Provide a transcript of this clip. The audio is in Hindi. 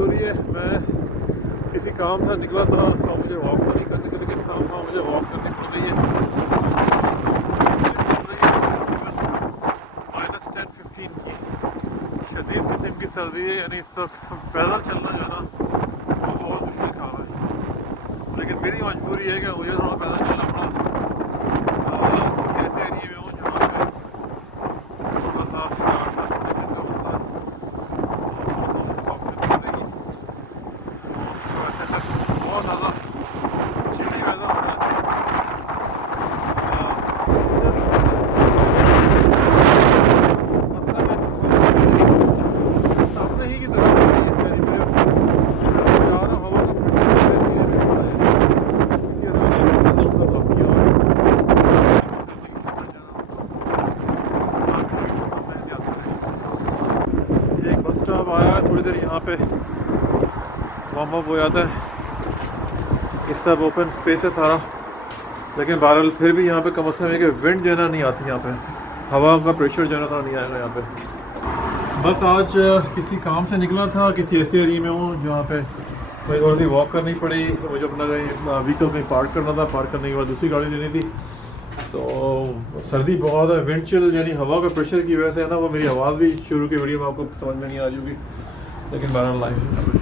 हो रही है। मैं किसी काम से निकला था और मुझे वॉक नहीं करनी थी, लेकिन सामने मुझे वॉक करनी पड़ गई है। -10-15 की शदीद किस्म की सर्दी है, यानी इस वक्त पैदल चलना जो है ना वो बहुत मुश्किल काम है। लेकिन मेरी मजबूरी है कि मुझे थोड़ा पैदल चलना पड़ा। ऐसे एरिए में हूँ जहाँ पे थोड़ा सा बहुत ज़्यादा चिली वेदर हो रहा है। सामने ही की तरफ आ रही है, यानी मेरे जा रहा हवा का एक बस स्टॉप आया है, थोड़ी देर यहाँ पे वार्म अप हो जाता है। इस सब ओपन स्पेस है सारा, लेकिन बहरहाल फिर भी यहाँ पे कम से कम एक विंड जो है ना नहीं आती, यहाँ पे हवा का प्रेशर जो है ना नहीं आएगा यहाँ पे। बस आज किसी काम से निकला था, किसी ऐसे एरिया में हूँ जहाँ पे मुझे थोड़ी सी वॉक करनी पड़ी। मुझे अपना कहीं व्हीकल कहीं पार्क करना था, पार्क करने के बाद दूसरी गाड़ी लेनी थी। तो सर्दी बहुत है, विंड चिल यानी हवा का प्रेशर की वजह से है ना, वो मेरी आवाज़ भी शुरू की वीडियो में आपको समझ में नहीं आ जाएगी, लेकिन बहरहाल लाइफ